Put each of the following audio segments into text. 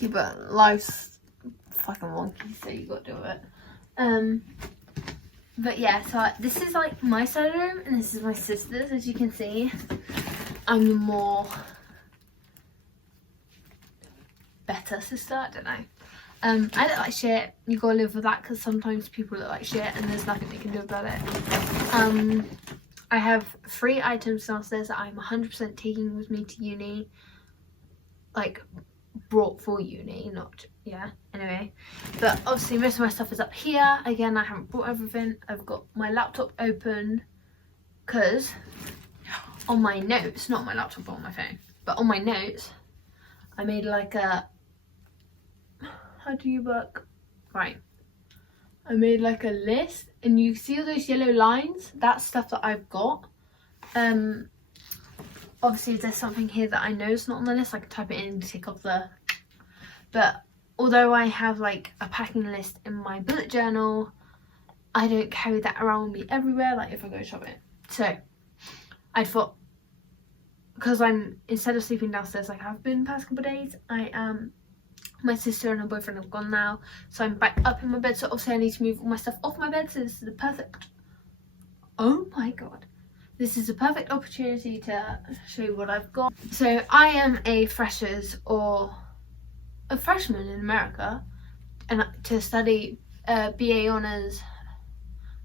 wonky, but life's fucking wonky, so you got to do it. But yeah, so this is like my side room, and this is my sister's. As you can see, I'm the more better sister. I don't know. I look like shit. You gotta live with that, because sometimes people look like shit, and there's nothing they can do about it. I have 3 items downstairs that I'm 100% taking with me to uni. Like, brought for uni, not, yeah, anyway. But obviously most of my stuff is up here. Again, I haven't brought everything. I've got my laptop open, because on my notes, not on my laptop but on my phone, but on my notes, I made like a, how do you work? Right. I made like a list, and you see all those yellow lines? That's stuff that I've got. Obviously if there's something here that I know is not on the list, I can type it in and tick off the, but although I have like a packing list in my bullet journal, I don't carry that around with me everywhere, like if I go shopping. So I thought, because instead of sleeping downstairs like I've been the past couple of days, my sister and her boyfriend have gone now, so I'm back up in my bed. So obviously I need to move all my stuff off my bed, so this is the perfect, oh my god, this is a perfect opportunity to show you what I've got. So I am a freshers, or a freshman in America, and to study BA honours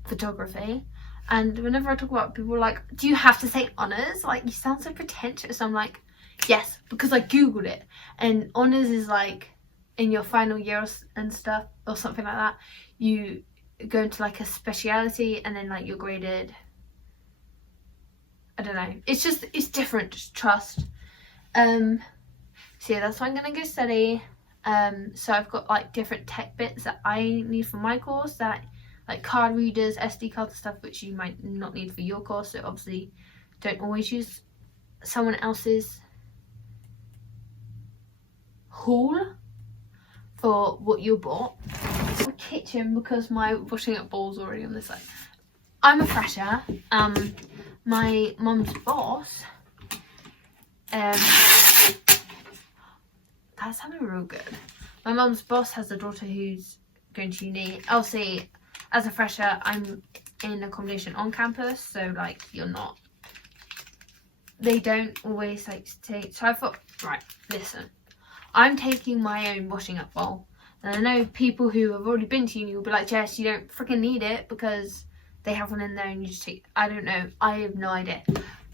photography. And whenever I talk about it, people are like, do you have to say honours? Like, you sound so pretentious. I'm like, yes, because I googled it, and honours is like in your final year and stuff, or something like that. You go into like a speciality, and then like you're graded, I don't know, it's different, just trust. So yeah, that's what I'm gonna go study. So I've got like different tech bits that I need for my course, that like card readers, SD cards and stuff, which you might not need for your course. So obviously don't always use someone else's haul for what you bought. The kitchen, because my washing up bowl's already on this side. I'm a fresher. My mum's boss, that sounded real good. My mum's boss has a daughter who's going to uni. Obviously, as a fresher, I'm in accommodation on campus, so like they don't always like take. So I thought, right, listen, I'm taking my own washing up bowl, and I know people who have already been to uni will be like, Jess, you don't freaking need it, because they have one in there and you just take, I don't know, I have no idea.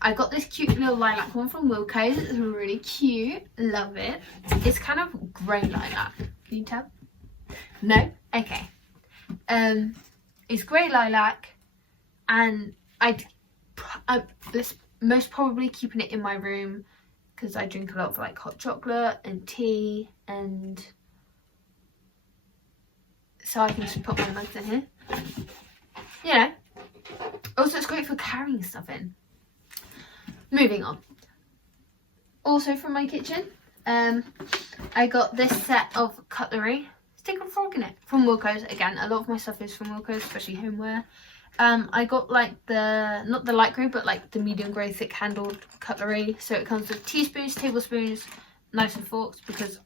I got this cute little lilac one from Wilko's. It's really cute, love it. It's kind of grey lilac, can you tell? No? Okay. It's grey lilac, and I'm most probably keeping it in my room, because I drink a lot of like hot chocolate and tea, and so I can just put my mugs in here. You know. Also, it's great for carrying stuff in. Moving on. Also from my kitchen, I got this set of cutlery. Stick a frog in it from Wilko's. Again, a lot of my stuff is from Wilko's, especially homeware. I got like not the light grey, but like the medium grey thick handled cutlery. So it comes with teaspoons, tablespoons, knives and forks, because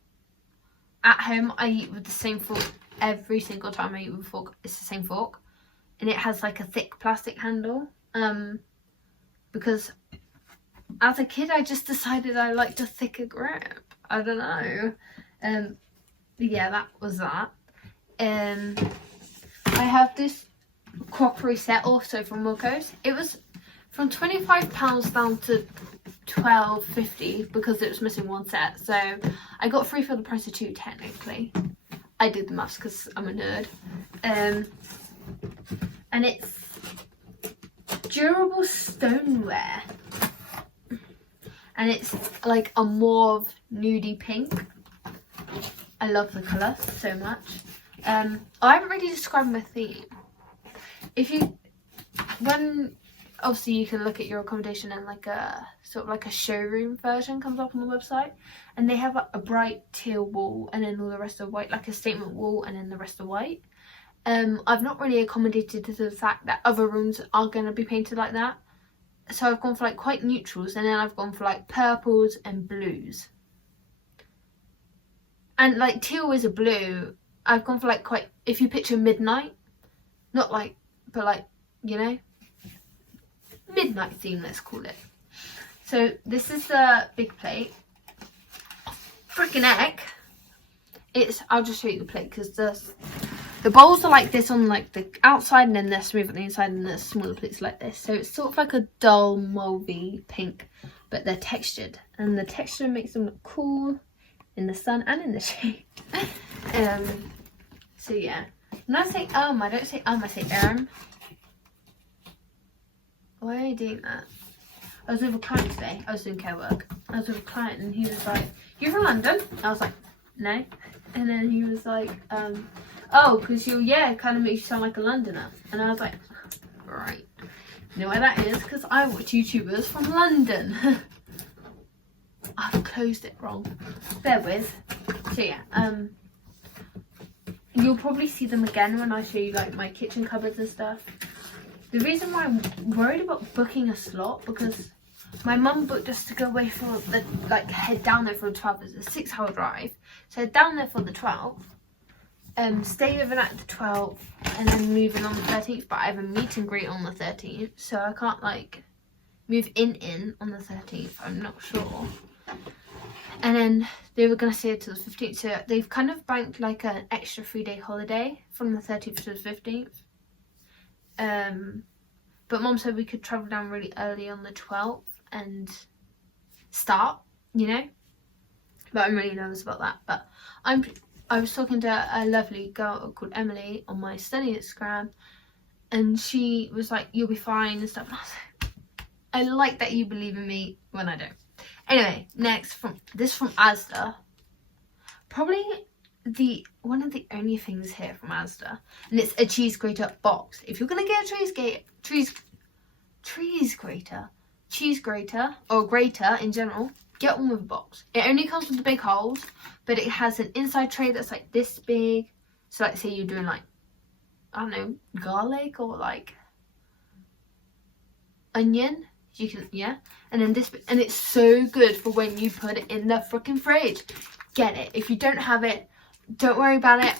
at home I eat with the same fork every single time I eat with a fork. It's the same fork, and it has like a thick plastic handle, because as a kid I just decided I liked a thicker grip. I don't know. Yeah, that was that. I have this crockery set also from Wilko's. It was from £25 down to £12.50 because it was missing one set. So I got 3 for the price of 2 technically. I did the maths because I'm a nerd. And it's durable stoneware. And it's like a mauve nudie pink. I love the colour so much. I haven't really described my theme. Obviously you can look at your accommodation, and like a sort of like a showroom version comes up on the website, and they have like a bright teal wall and then all the rest are white, like a statement wall and then the rest are white. I've not really accommodated to the fact that other rooms are going to be painted like that, so I've gone for like quite neutrals, and then I've gone for like purples and blues. And like teal is a blue. I've gone for like quite, if you picture midnight, not like, but like, you know, midnight theme, let's call it. So this is the big plate. Freaking heck. I'll just show you the plate, because the bowls are like this on like the outside, and then they're smooth on the inside, and the smaller plates like this. So it's sort of like a dull mauvey pink, but they're textured, and the texture makes them look cool in the sun and in the shade. So yeah, when I say I don't say I say Why are you doing that? I was with a client today. I was doing care work. I was with a client, and he was like, "You're from London?" I was like, "No." And then he was like, "Oh, because kind of makes you sound like a Londoner." And I was like, "Right. You know why that is? Because I watch YouTubers from London." I've closed it wrong. Bear with. So yeah, you'll probably see them again when I show you like my kitchen cupboards and stuff. The reason why I'm worried about booking a slot, because my mum booked us to go away for the, like, head down there for the 12th. It's a 6-hour drive. So head down there for the 12th, stay overnight at the 12th, and then move in on the 13th. But I have a meet and greet on the 13th, so I can't like move in on the 13th. I'm not sure. And then they were going to stay until the 15th, so they've kind of banked like an extra 3-day holiday from the 13th to the 15th. But Mum said we could travel down really early on the 12th and start, you know. But I'm really nervous about that. But I was talking to a lovely girl called Emily on my study Instagram, and she was like, "You'll be fine" and stuff. And I was like, I like that you believe in me when I don't. Anyway, next from Asda. Probably one of the only things here from Asda, and it's a cheese grater box. If you're gonna get a cheese grater or grater in general, get one with a box. It only comes with the big holes, but it has an inside tray that's like this big. So like, say you're doing like, I don't know, garlic or like onion, you can, yeah. And then this, and it's so good for when you put it in the freaking fridge. Get it. If you don't have it, don't worry about it.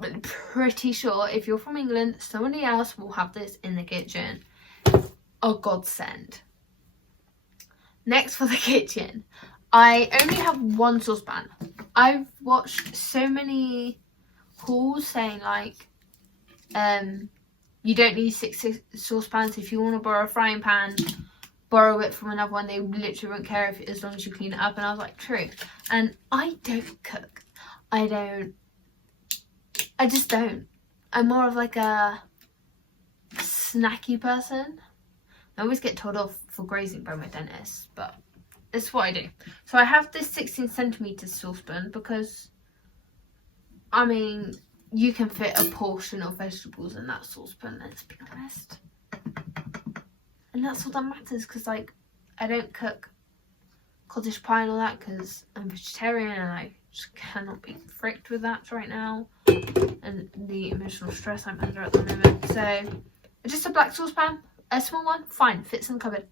But I'm pretty sure if you're from England, somebody else will have this in the kitchen. A godsend. Next for the kitchen, I only have one saucepan. I've watched so many hauls saying like, you don't need 6 saucepans. If you want to borrow a frying pan, borrow it from another one. They literally won't care as long as you clean it up. And I was like, true. And I don't cook. I just don't. I'm more of like a snacky person. I always get told off for grazing by my dentist, but it's what I do. So I have this 16cm saucepan because, I mean, you can fit a portion of vegetables in that saucepan, let's be honest. And that's all that matters, because like, I don't cook cottage pie and all that because I'm vegetarian and I just cannot be fricked with that right now. And the emotional stress I'm under at the moment. So, just a black saucepan. A small one, fine, fits in the cupboard.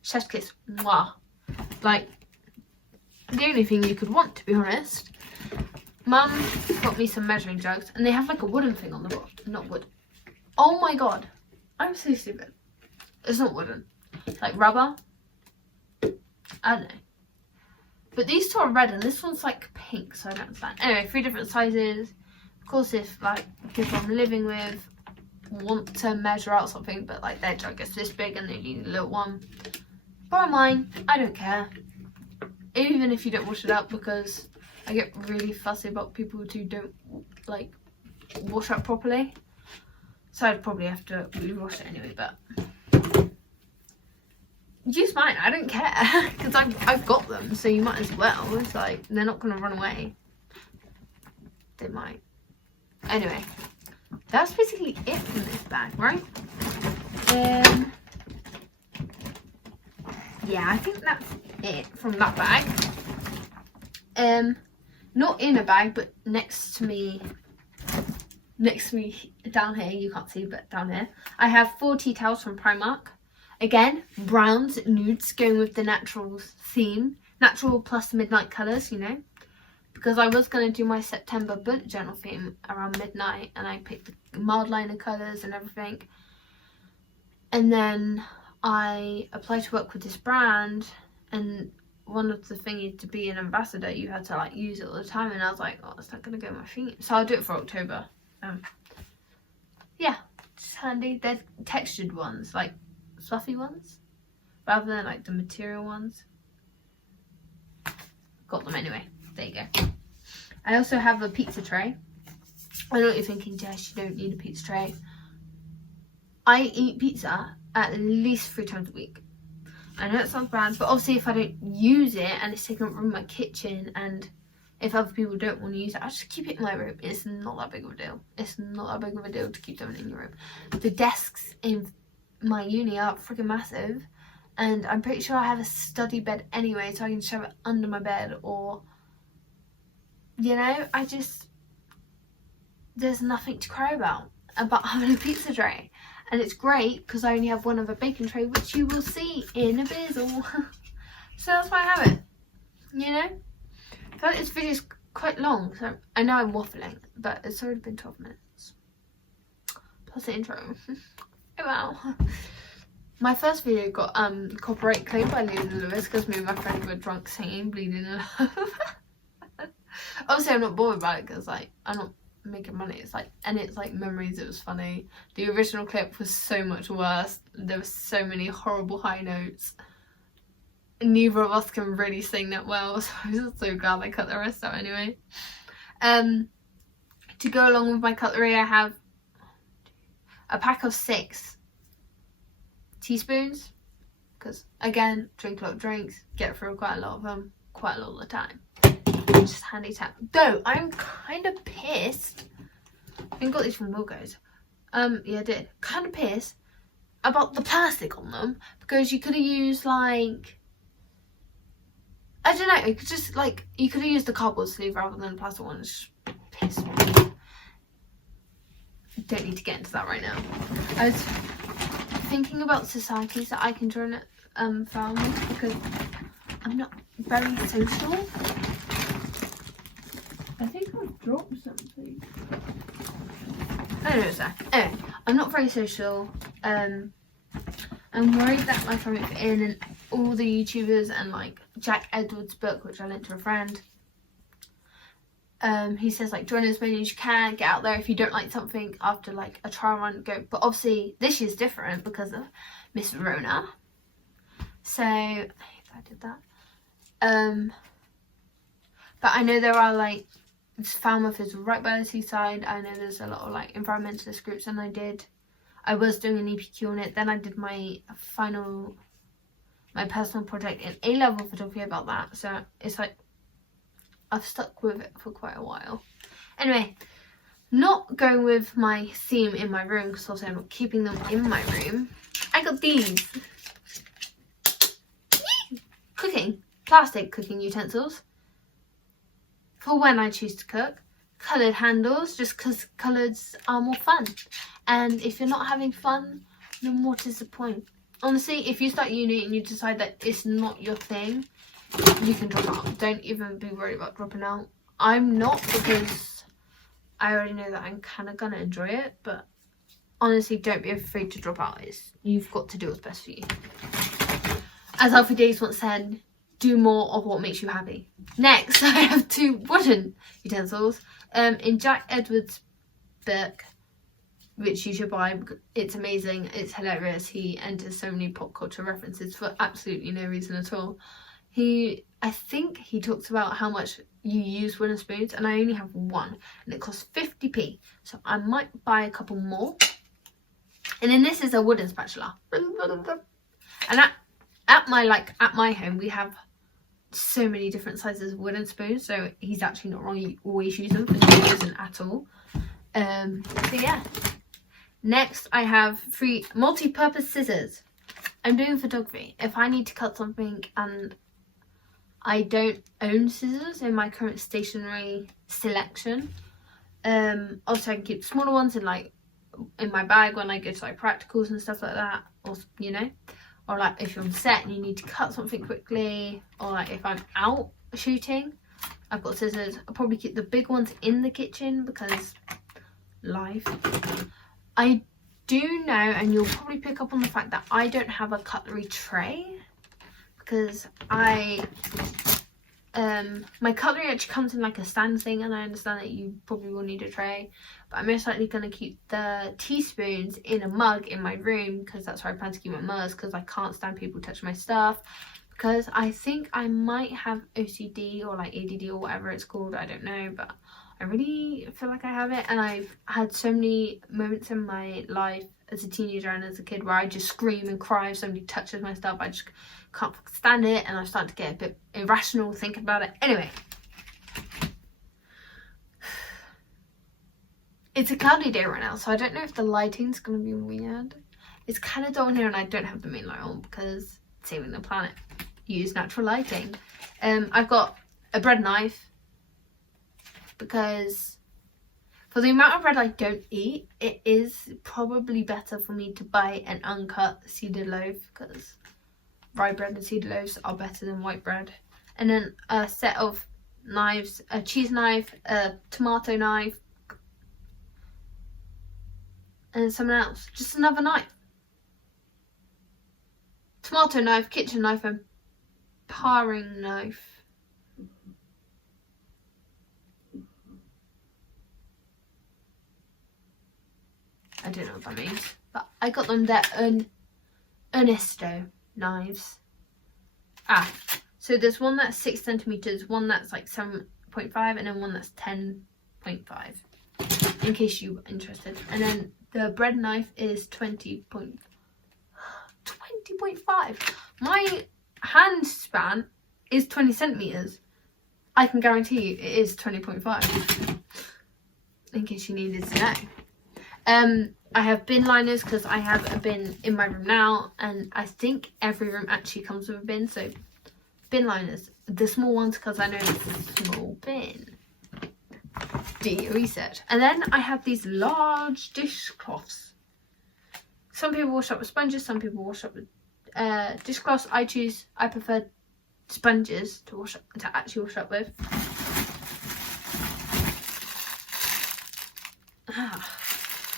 Chef's kiss, mwah. Like, the only thing you could want, to be honest. Mum got me some measuring jugs, and they have like a wooden thing on the bottom. Not wood. Oh my god, I'm so stupid. It's not wooden. It's like rubber. I don't know. But these two are red, and this one's like pink, so I don't understand. Anyway, 3 different sizes. Of course, if like people I'm living with want to measure out something, but like their jug is this big and they need a little one, borrow mine. I don't care, even if you don't wash it up, because I get really fussy about people who don't like wash up properly. So I'd probably have to rewash it anyway, but use mine. I don't care, because I've got them, so you might as well. It's like, they're not gonna run away. They might. Anyway, that's basically it from this bag, right? Yeah, I think that's it from that bag. Not in a bag, but next to me down here, you can't see, but down here, I have 4 tea towels from Primark. Again, browns, nudes, going with the natural theme. Natural plus midnight colours, you know. because I was going to do my September bullet journal theme around midnight, and I picked the mild liner colours and everything. And then I applied to work with this brand, and one of the things to be an ambassador, you had to like use it all the time, and I was like, oh, it's not going to go in my theme. So I'll do it for October. Yeah, it's handy. They're textured ones, like fluffy ones, rather than like the material ones. Got them anyway. There you go. I also have a pizza tray. I know what you're thinking, Jess, you don't need a pizza tray. I eat pizza at least 3 times a week. I know it sounds bad, but obviously if I don't use it and it's taken up room in my kitchen, and if other people don't want to use it, I just keep it in my room. It's not that big of a deal. It's not that big of a deal to keep them in your room. The desks in my uni are freaking massive, and I'm pretty sure I have a study bed anyway, so I can shove it under my bed, or, you know, there's nothing to cry about having a pizza tray. And it's great because I only have one other bacon tray, which you will see in a bizzle. So that's why I have it, you know. I feel like this video is quite long, so I know I'm waffling, but it's already been 12 minutes. Plus the intro. Oh wow. My first video got copyright claimed by Lewis because me and my friend were drunk singing Bleeding in Love. Obviously I'm not bored about it because like I'm not making money. It's like memories. It was funny. The original clip was so much worse. There were so many horrible high notes. Neither of us can really sing that well, so I'm just so glad I cut the rest out anyway. To go along with my cutlery, I have a pack of 6 teaspoons, because again, drink a lot of drinks, get through quite a lot of them quite a lot of the time. Just handy tap. Though I'm kind of pissed. I think I got these from Wilco's. Yeah, I did. Kind of pissed about the plastic on them, because you could have used like, I don't know, you could have used the cardboard sleeve rather than the plastic one. It's pissed me. Don't need to get into that right now. I was thinking about societies that I can join families, because I'm not very social. I think I've dropped something. I don't know what's that. Anyway, I'm not very social. I'm worried that like I won't fit in, and all the YouTubers and like Jack Edwards' book, which I lent to a friend. He says like join as many as you can, get out there. If you don't like something after like a trial run, go. But obviously this year's different because of Miss Rona. So I hate that I did that. But I know there are like, Falmouth is right by the seaside. I know there's a lot of like environmentalist groups, and I was doing an EPQ on it. Then I did my personal project in A-level photography about that. So it's like I've stuck with it for quite a while. Anyway, not going with my theme in my room, because also I'm not keeping them in my room. I got these plastic cooking utensils for when I choose to cook. Coloured handles, just because colours are more fun. And if you're not having fun, then what is the point? Honestly, if you start uni and you decide that it's not your thing, you can drop out. Don't even be worried about dropping out. I'm not, because I already know that I'm kind of gonna enjoy it. But honestly, don't be afraid to drop out. You've got to do what's best for you. As Alfie Days once said, do more of what makes you happy. Next, I have 2 wooden utensils. In Jack Edwards' book, which you should buy because it's amazing, it's hilarious. He enters so many pop culture references for absolutely no reason at all. I think he talks about how much you use wooden spoons, and I only have 1, and it costs 50p. So I might buy a couple more. And then this is a wooden spatula. And at my home we have so many different sizes of wooden spoons, so he's actually not wrong. You always use them for no reason at all. So yeah. Next, I have 3 multi-purpose scissors. I'm doing photography. If I need to cut something and I don't own scissors in my current stationery selection, obviously I can keep smaller ones in my bag when I go to like practicals and stuff like that, or you know. Or like if you're on set and you need to cut something quickly, or like if I'm out shooting, I've got scissors. I'll probably keep the big ones in the kitchen because life. I do know, and you'll probably pick up on the fact that I don't have a cutlery tray because my cutlery actually comes in like a stand thing, and I understand that you probably will need a tray, but I'm most likely going to keep the teaspoons in a mug in my room because that's where I plan to keep my mugs, because I can't stand people touching my stuff, because I think I might have OCD or like ADD or whatever it's called, I don't know, but I really feel like I have it. And I've had so many moments in my life as a teenager and as a kid where I just scream and cry if somebody touches my stuff. I just can't stand it, and I start to get a bit irrational thinking about it. Anyway, it's a cloudy day right now, so I don't know if the lighting's gonna be weird. It's kind of dull in here, and I don't have the main light on because saving the planet. Use natural lighting. I've got a bread knife because for the amount of bread I don't eat, it is probably better for me to buy an uncut seeded loaf because rye bread and seeded loaves are better than white bread. And then a set of knives, a cheese knife, a tomato knife, and something else. Just another knife. Tomato knife, kitchen knife, and paring knife. I don't know what that means, but I got them. They're Ernesto knives. So there's one that's 6 centimeters, one that's like 7.5, and then one that's 10.5, in case you were interested. And then the bread knife is 20.5. My hand span is 20 centimeters. I can guarantee you it is 20.5, in case you needed to know. I have bin liners because I have a bin in my room now, and I think every room actually comes with a bin, so bin liners, the small ones, because I know it's a small bin. Do your research. And then I have these large dishcloths. Some people wash up with sponges, some people wash up with dishcloths. I prefer sponges to actually wash up with.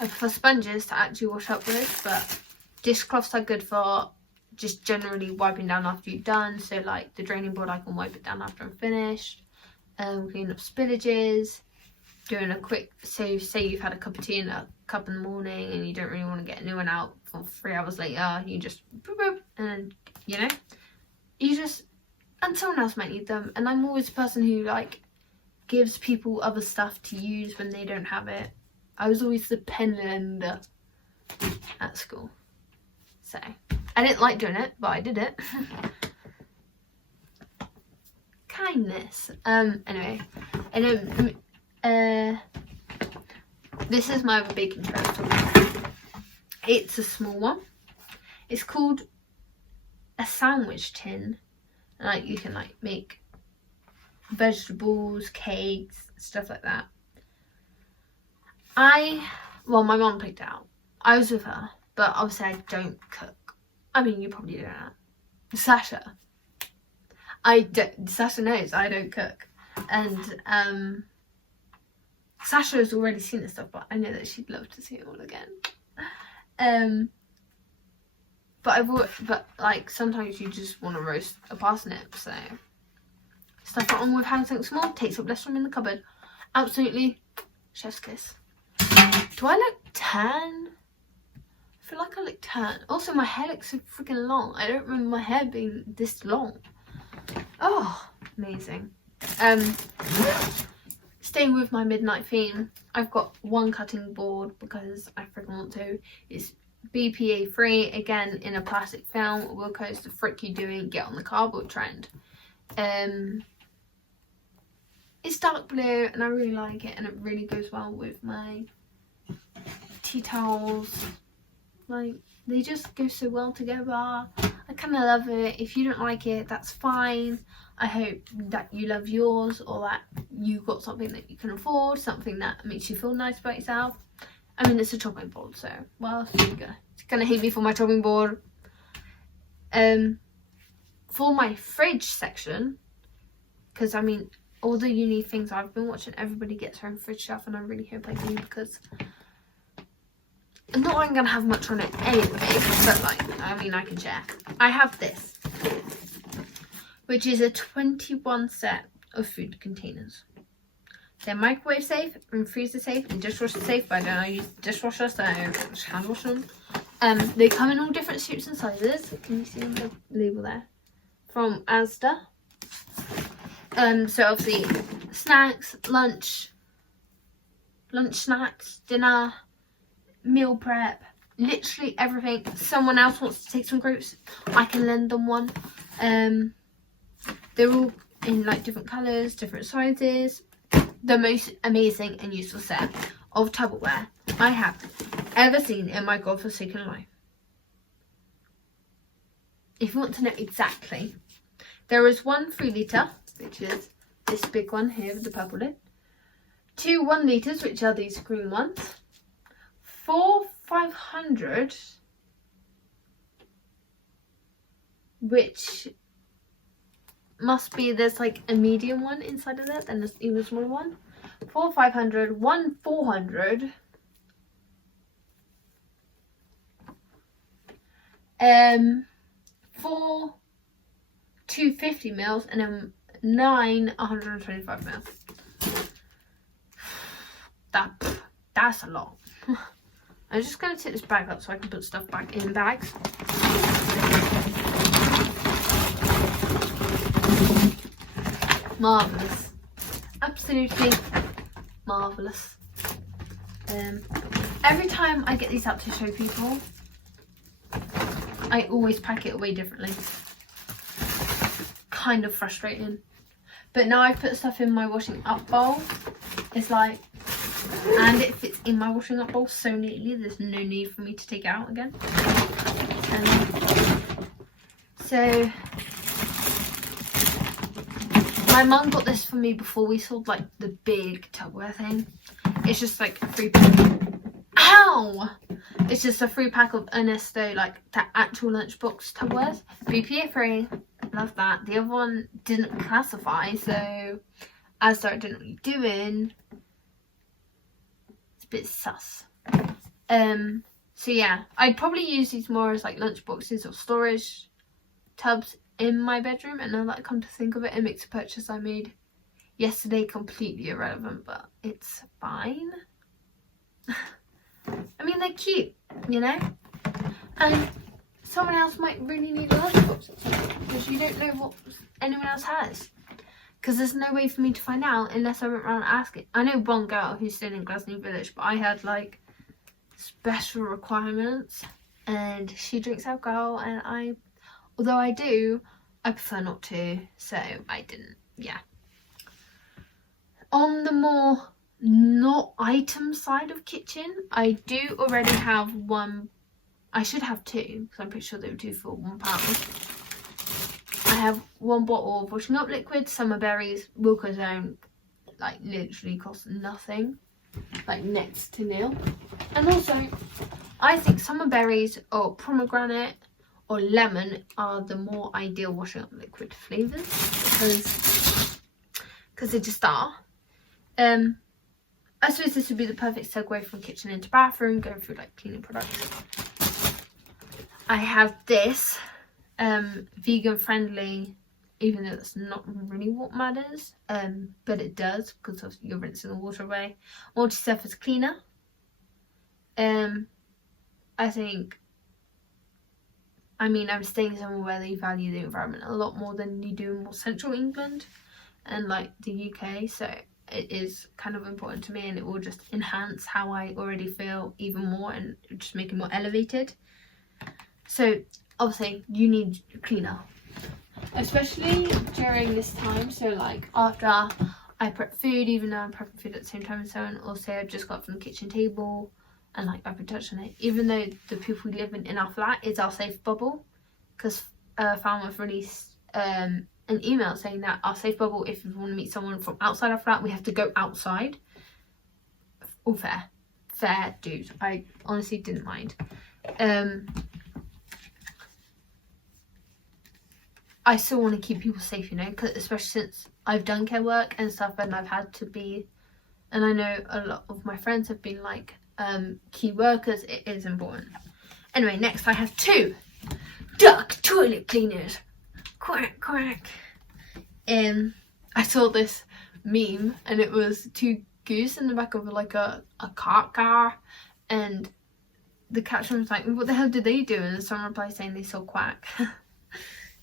I prefer sponges to actually wash up with, but dishcloths are good for just generally wiping down after you've done. So like the draining board, I can wipe it down after I'm finished. Clean up spillages, doing a quick, so say you've had a cup of tea and a cup in the morning and you don't really want to get a new one out for 3 hours later, you just boop, boop, and you know, and someone else might need them. And I'm always a person who like gives people other stuff to use when they don't have it. I was always the pen lender at school, so I didn't like doing it, but I did it. Kindness. Anyway, and then this is my other baking tray. It's a small one. It's called a sandwich tin. Like you can like make vegetables, cakes, stuff like that. Well, my mum picked it out. I was with her, but obviously I don't cook. I mean, you probably don't know. Sasha knows I don't cook, and Sasha has already seen this stuff, but I know that she'd love to see it all again. But like sometimes you just want to roast a parsnip, so stuff it on with having something small takes up less room in the cupboard. Absolutely, chef's kiss. Do I look tan? I feel like I look tan. Also, my hair looks so freaking long. I don't remember my hair being this long. Oh, amazing. Staying with my midnight theme, I've got one cutting board because I freaking want to. It's BPA free, again in a plastic film. Wilco's the frick you doing, get on the cardboard trend. It's dark blue and I really like it, and it really goes well with my tea towels. Like, they just go so well together. I kind of love it. If you don't like it, that's fine. I hope that you love yours, or that you got something that you can afford, something that makes you feel nice about yourself. I mean, it's a chopping board, so what else are you gonna hate me for my chopping board? For my fridge section, because I mean, all the uni things I've been watching, everybody gets their own fridge shelf, and I really hope I do, because not I'm gonna have much on it anyway, but like, I mean, I can share. I have this, which is a 21 set of food containers. They're microwave safe and freezer safe and dishwasher safe, but I don't use dishwasher, so I just hand wash them. They come in all different shapes and sizes. Can you see on the label there? From Asda. So obviously snacks, lunch snacks, dinner, meal prep, literally everything. Someone else wants to take some grapes, I can lend them one. They're all in like different colours, different sizes. The most amazing and useful set of Tupperware I have ever seen in my godforsaken life. If you want to know exactly, there is one 3 litre, which is this big one here with the purple lid. 2 1 litres, which are these green ones. 4 500, which must be, there's like a medium one inside of that, then there's even a smaller one. 4 500, 1 400, 4 250 mils, and then 9 125 mils. That's a lot. I'm just going to take this bag up so I can put stuff back in bags. Marvellous. Absolutely marvellous. Every time I get these out to show people, I always pack it away differently. Kind of frustrating. But now I've put stuff in my washing up bowl. It's like, and it fits in my washing up bowl so neatly, there's no need for me to take it out again. So my mum got this for me before we sold like the big Tupperware thing. It's just like a free pack. Ow! It's just a free pack of Ernesto, like the actual lunchbox Tupperwares. BPA free. Love that. The other one didn't classify, so as I didn't know what you're doing, it's a bit sus. So yeah, I'd probably use these more as like lunch boxes or storage tubs in my bedroom, and now that I come to think of it, it makes a purchase I made yesterday completely irrelevant, but it's fine. I mean, they're cute, you know, and someone else might really need a lunchbox because you don't know what anyone else has, because there's no way for me to find out unless I went around asking. I know one girl who's still in Glasgow Village, but I had like special requirements, and she drinks alcohol, and although I do, I prefer not to, so I didn't. Yeah. On the more not item side of kitchen, I do already have one. I should have 2, because I'm pretty sure they were 2 for £1. I have 1 bottle of washing up liquid, summer berries, Wilco Zone, like literally cost nothing, like next to nil. And also, I think summer berries or pomegranate or lemon are the more ideal washing up liquid flavours, because they just are. I suppose this would be the perfect segue from kitchen into bathroom, going through like cleaning products. I have this vegan friendly, even though that's not really what matters, but it does, because you're rinsing the water away, multi-surface cleaner. I think, I mean, I'm staying somewhere where they value the environment a lot more than you do in more central England and like the UK, so it is kind of important to me, and it will just enhance how I already feel even more and just make it more elevated. So obviously you need a cleaner, especially during this time. So like after I prep food, even though I'm prepping food at the same time and so on, or say I've just got from the kitchen table and like I've been touching it, even though the people who live in our flat is our safe bubble, because Falmouth released an email saying that our safe bubble, if we want to meet someone from outside our flat, we have to go outside. All fair dues. I honestly didn't I still want to keep people safe, you know, cause especially since I've done care work and stuff, and I've had to be, and I know a lot of my friends have been like key workers. It is important. Anyway, next I have 2 duck toilet cleaners. Quack quack. I saw this meme and it was 2 goose in the back of like a cart car, and the caption was like, what the hell did they do? And someone replied saying they saw quack.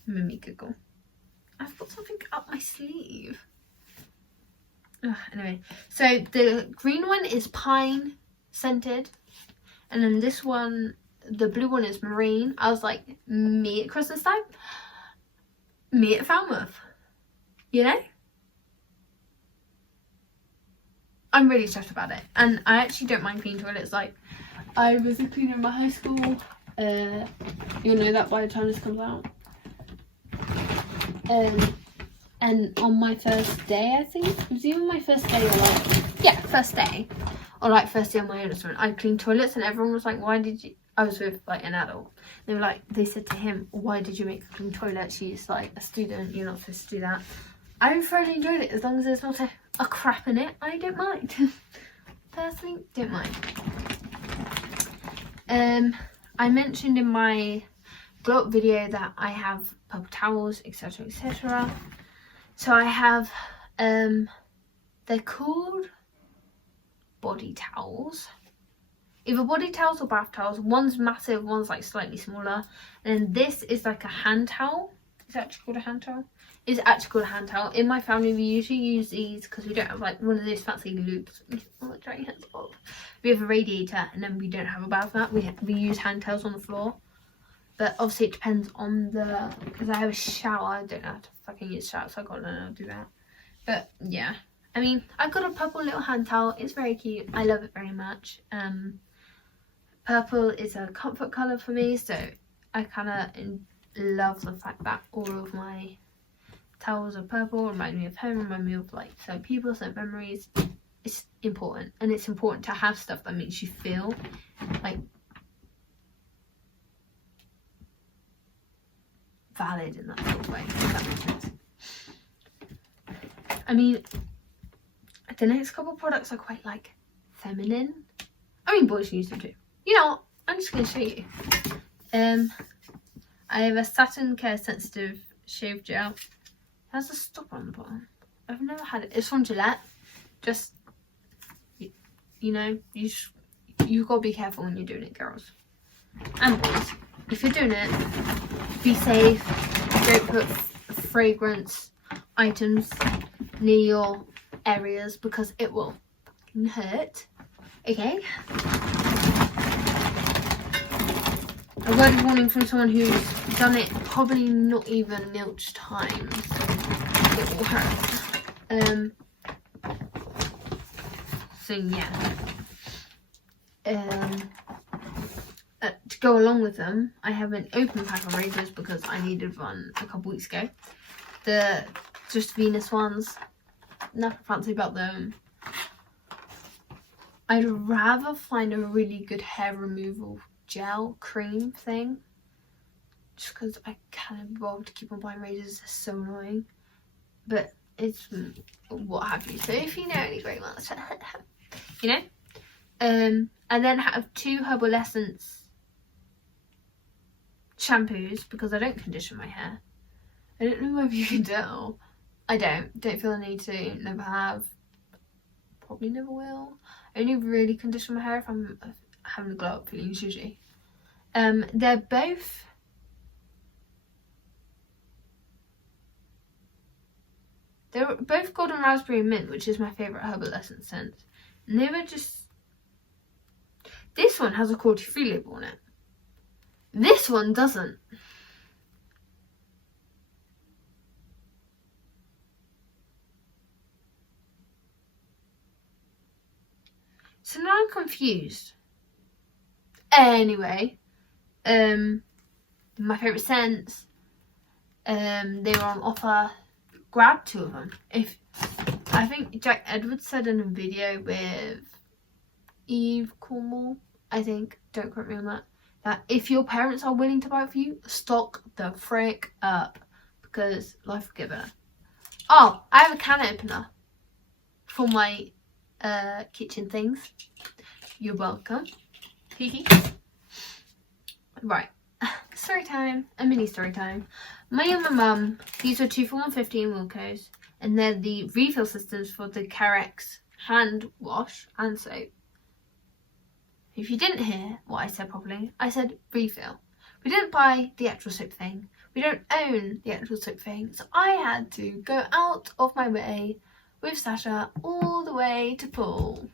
Made me giggle. I've got something up my sleeve. Ugh, anyway, so the green one is pine scented, and then this one, the blue one, is marine. I was like, me at Christmas time, me at Falmouth, you know? I'm really stressed about it, and I actually don't mind clean toilets. Like, I was a cleaner in my high school. You'll know that by the time this comes out. And on my first day, I think it was even my first day, or like, yeah, first day, or like first day on my own restaurant, I cleaned toilets, and everyone was like, why did you? I was with like an adult. They were like, they said to him, why did you make a clean toilet? She's like a student, you're not supposed to do that. I thoroughly enjoyed it, as long as there's not a crap in it. I don't mind. Personally, don't mind. I mentioned in my glow up video that I have purple towels, etc, etc. So I have they're called body towels, either body towels or bath towels. One's massive, one's like slightly smaller, and then this is like a hand towel. Is it actually called a hand towel? It's actually called a hand towel. In my family, we usually use these because we don't have like one of those fancy loops. We have a radiator, and then we don't have a bath mat. We use hand towels on the floor. But obviously it depends on the, because I have a shower, I don't know how to fucking use shower, so I gotta learn how to do that. But yeah, I mean, I've got a purple little hand towel. It's very cute. I love it very much. Purple is a comfort colour for me, so I kind of love the fact that all of my towels are purple. Remind me of home, remind me of like certain people, certain memories. It's important, and it's important to have stuff that makes you feel like valid in that sort of way, if that makes sense. I mean, the next couple of products are quite like feminine. I mean, boys use them too. You know what? I'm just going to show you. I have a Satin Care Sensitive Shave Gel. It has a stop on the bottom. I've never had it. It's from Gillette. Just, you know, you've got to be careful when you're doing it, girls. And boys, if you're doing it, be safe. Don't put fragrance items near your areas because it will fucking hurt. Okay? A word of warning from someone who's done it probably not even nilch times. It will hurt. So yeah. To go along with them, I have an open pack of razors because I needed one a couple weeks ago. The just Venus ones. Nothing fancy about them. I'd rather find a really good hair removal gel cream thing, just because I can't be bothered to keep on buying razors. They're so annoying, but it's what have you. So if you know any great ones, you know. I then have 2 Herbal Essence shampoos because I don't condition my hair. I don't know if you can tell. I don't feel the need to. Never have. Probably never will. I only really condition my hair if I'm having a glow up feelings usually. They're both golden raspberry and mint, which is my favourite Herbal Essence scent. And they were just, this one has a cruelty-free label on it. This one doesn't. So now I'm confused. Anyway, my favourite scents, they were on offer. Grab 2 of them. I think Jack Edwards said in a video with Eve Cornwall, I think, don't quote me on that if your parents are willing to buy it for you, stock the frick up, because life will get better. Oh, I have a can opener for my kitchen things. You're welcome. Right, story time, a mini story time. My and my mum, these are 2 for $1.50 in Wilko's, and they're the refill systems for the Carex hand wash and soap. If you didn't hear what I said properly, I said refill. We didn't buy the actual soap thing. We don't own the actual soap thing, so I had to go out of my way with Sasha all the way to Poole,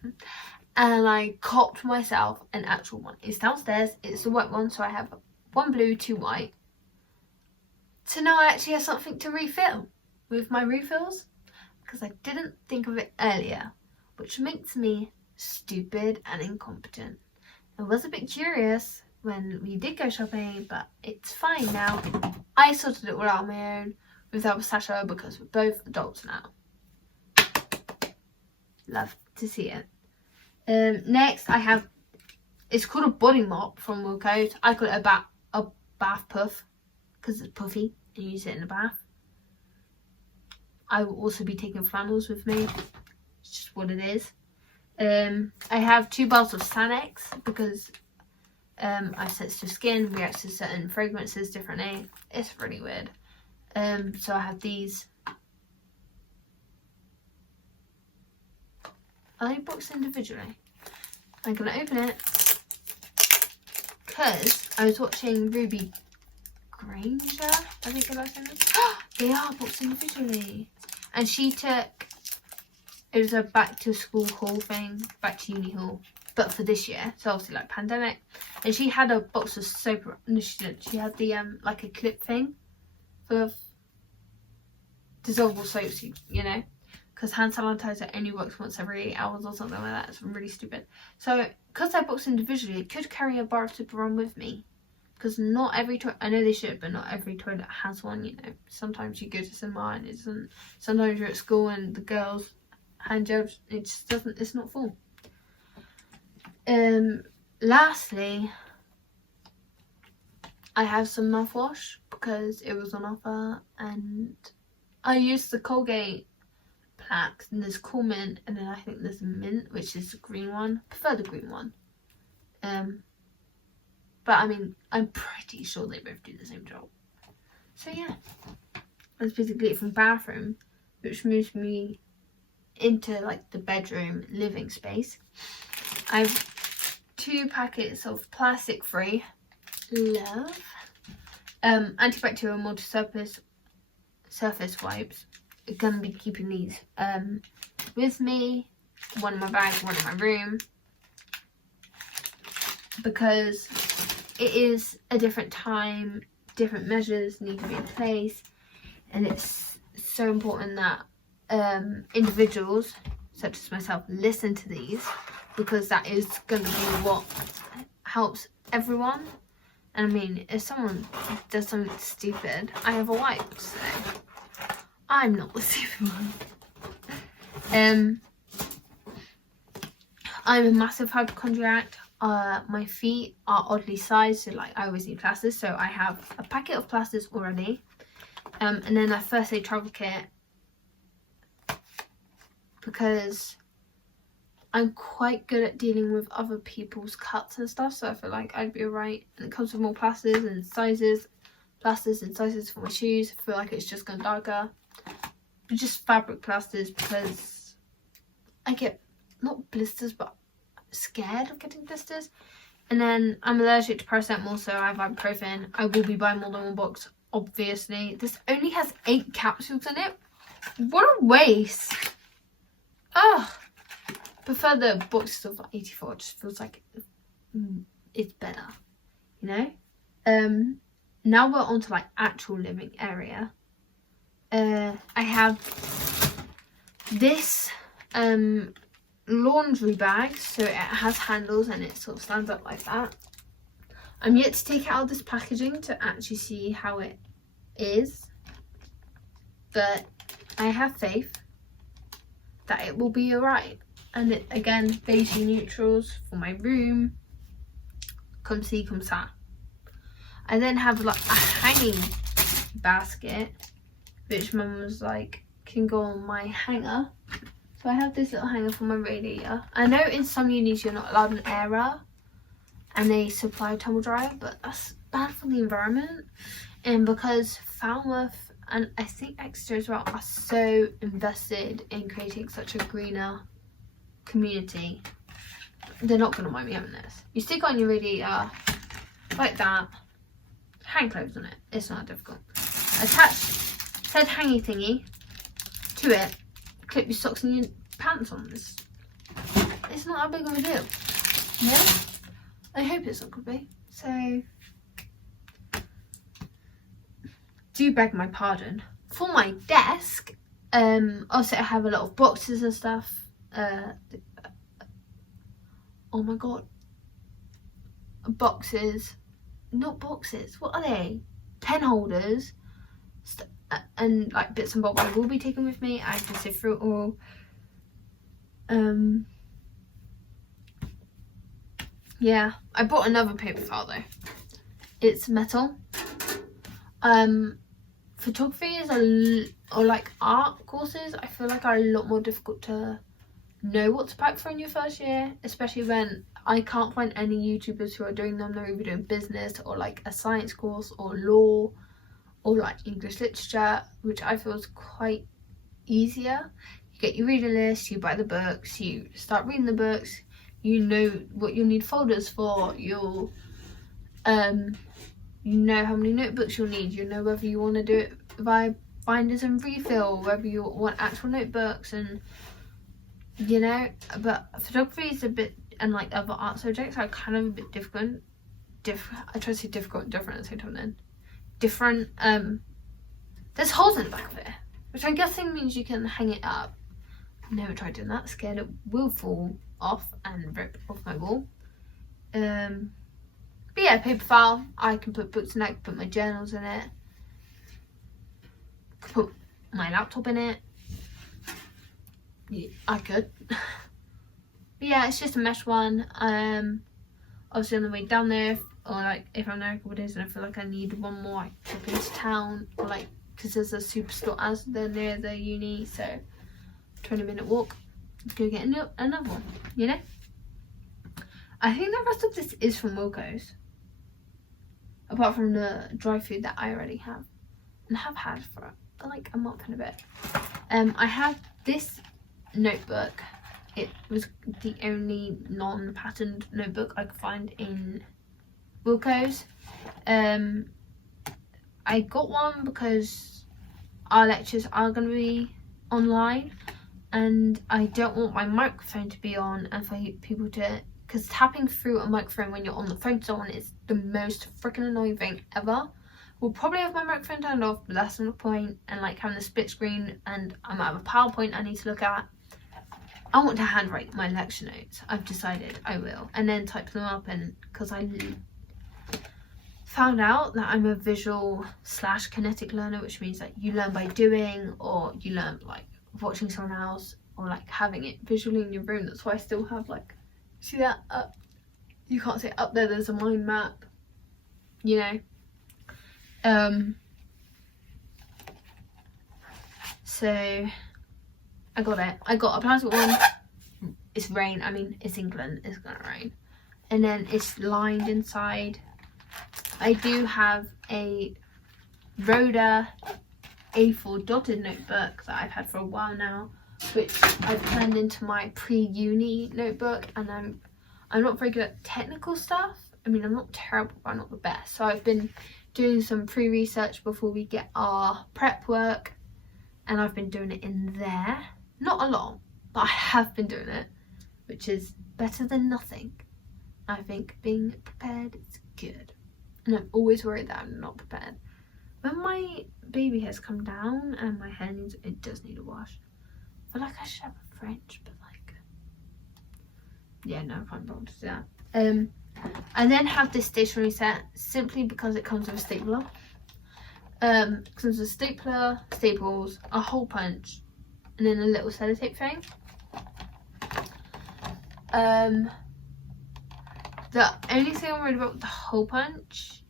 and I copped myself an actual one. It's downstairs, it's the white one, so I have 1 blue, 2 white. So now I actually have something to refill with my refills, because I didn't think of it earlier, which makes me stupid and incompetent. I was a bit curious when we did go shopping, but it's fine now. I sorted it all out on my own without Sasha because we're both adults now. Love to see it. Next I have, it's called a body mop from Wilko's. I call it a bath puff because it's puffy and you use it in the bath. I will also be taking flannels with me. It's just what it is. I have 2 bars of Sanex because I've sensitive skin, reacts to certain fragrances differently. It's really weird. So I have these. Are they boxed individually? I'm gonna open it because I was watching Ruby Granger, I think they're both in this. They are boxed individually. And she took, it was a back to school haul thing, back to uni haul, but for this year, so obviously like pandemic. And she had a box of soap, no she didn't, she had the like a clip thing full of dissolvable soaps, you know, because hand sanitizer only works once every 8 hours or something like that. It's really stupid. So because they're boxed individually, it could carry a bar of soap around with me, because not every toilet, I know they should, but not every toilet has one, you know. Sometimes you go to cinema and it doesn't, sometimes you're at school and the girls hand jobs, it just doesn't, it's not full. Lastly, I have some mouthwash because it was on offer, and I used the Colgate plaques, and there's cool mint, and then I think there's mint, which is the green one. I prefer the green one. But I mean, I'm pretty sure they both do the same job. So yeah, that's basically it from bathroom, which moves me into like the bedroom living space. I have 2 packets of plastic free love antibacterial multi-surface wipes. I'm gonna be keeping these with me, one in my bag, one in my room, because it is a different time, different measures need to be in place, and it's so important that individuals such as myself listen to these, because that is going to be what helps everyone. And I mean, if someone does something stupid, I have a wipe, so I'm not the stupid one. I'm a massive hypochondriac. My feet are oddly sized, so like I always need plasters, so I have a packet of plasters already, and then a first aid travel kit, because I'm quite good at dealing with other people's cuts and stuff, so I feel like I'd be alright. And it comes with more plasters and sizes for my shoes. I feel like it's just gone darker, but just fabric plasters, because I get not blisters but scared of getting blisters. And then I'm allergic to paracetamol, so I have ibuprofen. I will be buying more than 1 box, obviously. This only has 8 capsules in it. What a waste. Oh, prefer the boxes of 84. It just feels like it's better, you know. Now we're on to like actual living area. I have this laundry bag, so it has handles and it sort of stands up like that. I'm yet to take it out of this packaging to actually see how it is, but I have faith that it will be alright. And it, again, beige neutrals for my room. Come see, come sa. I then have like a hanging basket which Mum was like, can go on my hanger. So I have this little hanger for my radiator. I know in some unis you're not allowed an airer and they supply a tumble dryer, but that's bad for the environment. And because Falmouth and I think Exeter as well are so invested in creating such a greener community, they're not going to mind me having this. You stick on your radiator like that, hang clothes on it, it's not difficult. Attach said hangy thingy to it, clip your socks and your pants on this. It's not that big of a deal. Yeah? I hope it's not going to be. So, do beg my pardon. For my desk, obviously I have a lot of boxes and stuff. Oh my god. Boxes. Not boxes. What are they? Pen holders. And like bits and bobs I will be taking with me. I can sift through it all. Yeah, I bought another paper file though. It's metal. Photography is or like art courses, I feel like are a lot more difficult to know what to pack for in your first year, especially when I can't find any YouTubers who are doing them. They're either doing business or like a science course or law or like English literature, which I feel is quite easier. You get your reading list, you buy the books, you start reading the books, you know what you'll need folders for, you'll you know how many notebooks you'll need, you know whether you want to do it via binders and refill, whether you want actual notebooks, and you know. But photography is a bit, and like other art subjects are kind of a bit different. I try to say difficult and different at the same time then. Different, there's holes in the back of it, which I'm guessing means you can hang it up. Never tried doing that, scared it will fall off and rip off my wall. But yeah, paper file, I can put books in it, I can put my journals in it, I could put my laptop in it. Yeah, I could. But yeah, it's just a mesh one. Obviously on the way down there, or like if I'm there a couple of days and I feel like I need one more, I pop into town, or like, because there's a superstore as they're near the uni, so 20-minute walk, let's go get another one, you know. I think the rest of this is from Wilko's, apart from the dry food that I already have and have had for like a month and a bit. I have this notebook. It was the only non-patterned notebook I could find in Wilko's. I got one because our lectures are going to be online and I don't want my microphone to be on and for people to, because tapping through a microphone when you're on the phone to someone is the most freaking annoying thing ever. We'll probably have my microphone turned off, but that's not the point. And like having the split screen, and I might have a PowerPoint I need to look at. I want to handwrite my lecture notes. I've decided I will, and then type them up. And because I found out that I'm a visual / kinetic learner, which means that you learn by doing, or you learn like watching someone else, or like having it visually in your room. That's why I still have like, see that up? You can't see it up there. There's a mind map, you know. So I got it. I got a plastic one. It's rain. I mean, it's England. It's gonna rain. And then it's lined inside. I do have a Rhoda A4 dotted notebook that I've had for a while now, which I've turned into my pre-uni notebook. And I'm not very good at technical stuff. I mean, I'm not terrible, but I'm not the best. So I've been doing some pre-research before we get our prep work, and I've been doing it in there. Not a lot, but I have been doing it, which is better than nothing. I think being prepared is good, and I'm always worried that I'm not prepared. When my baby hairs come down and my hair needs, it does need a wash. I feel like I should have a French, but like, yeah, no, I can't bother to do that. I then have this stationery set simply because it comes with a stapler. It comes with a stapler, staples, a hole punch, and then a little sellotape thing. The only thing I'm worried about with the hole punch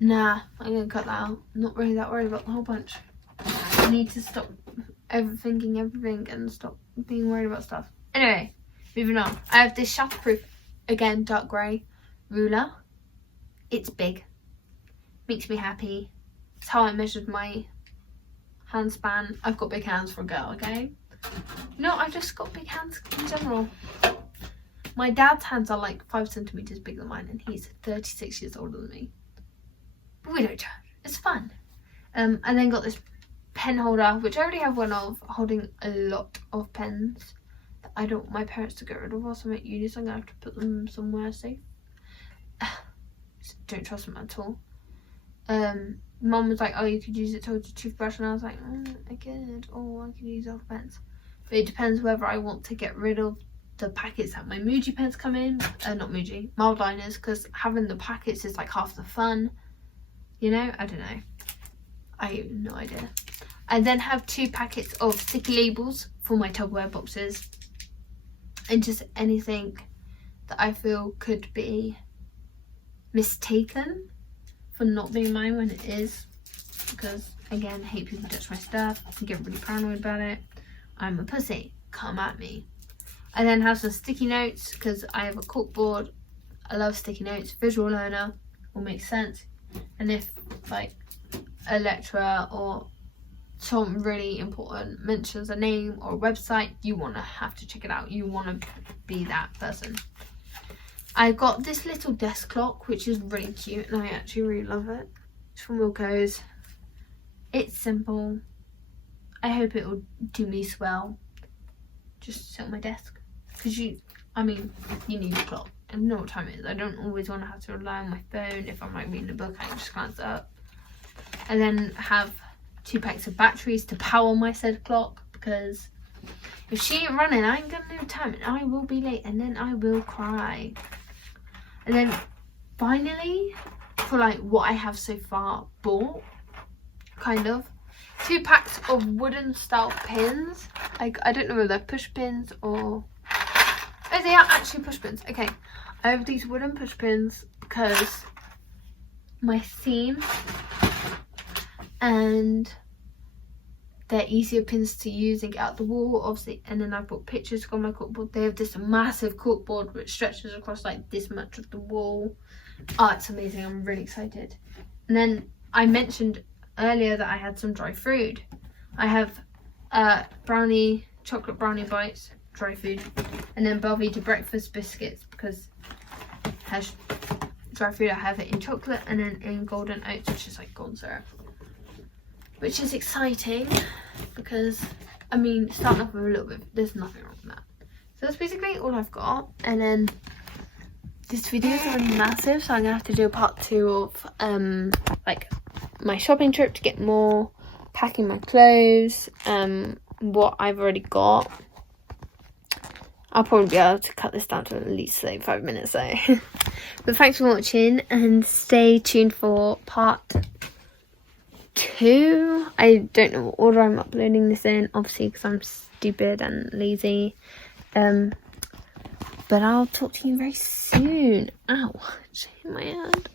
Nah, I'm gonna cut that out. I'm not really that worried about the whole bunch. I need to stop overthinking everything and stop being worried about stuff. Anyway, moving on. I have this shatterproof, again, dark grey ruler. It's big. Makes me happy. It's how I measured my hand span. I've got big hands for a girl, okay? No, I've just got big hands in general. My dad's hands are like 5 centimetres bigger than mine, and he's 36 years older than me. But we don't judge. It's fun. And then got this pen holder, which I already have one of, holding a lot of pens that I don't want my parents to get rid of whilst I'm at uni, so I'm going to have to put them somewhere safe. Don't trust them at all. Mum was like, oh, you could use it to hold your toothbrush, and I was like, I could, or I could use other pens. But it depends whether I want to get rid of the packets that my Muji pens come in, not Muji, mild liners, because having the packets is like half the fun, you know? I don't know. I have no idea. I then have 2 packets of sticky labels for my Tupperware boxes, and just anything that I feel could be mistaken for not being mine when it is, because again, I hate people touch my stuff. I get really paranoid about it. I'm a pussy, come at me. I then have some sticky notes because I have a corkboard. I love sticky notes. Visual learner will make sense. And if like a lecturer or someone really important mentions a name or a website, you want to have to check it out. You want to be that person. I got this little desk clock, which is really cute, and I actually really love it. It's from Wilco's. It's simple. I hope it will do me swell. Just sit on my desk. Because you need a clock. I know what time it is. I don't always want to have to rely on my phone. If I'm like reading a book, I can just glance it up. I then have 2 packs of batteries to power my said clock, because if she ain't running, I ain't gonna know time, and I will be late, and then I will cry. And then finally, for like what I have so far bought, kind of, 2 packs of wooden style pins. Like, I don't know whether they're push pins or... Oh, they are actually push pins. Okay, I have these wooden push pins because my theme, and they're easier pins to use and get out the wall, obviously. And then I've got pictures on my corkboard. They have this massive corkboard which stretches across like this much of the wall. Oh, it's amazing. I'm really excited. And then I mentioned earlier that I had some dry food. I have chocolate brownie bites, dry food, and then Belvita breakfast biscuits, because it has dry food. I have it in chocolate and then in golden oats, which is like golden syrup, which is exciting because, I mean, starting off with a little bit, there's nothing wrong with that. So that's basically all I've got. And then this video is already massive, so I'm gonna have to do a part 2 of like my shopping trip to get more, packing my clothes, what I've already got. I'll probably be able to cut this down to at least like 5 minutes though. But thanks for watching, and stay tuned for part 2. I don't know what order I'm uploading this in, obviously, because I'm stupid and lazy. But I'll talk to you very soon. Ow, hit my hand.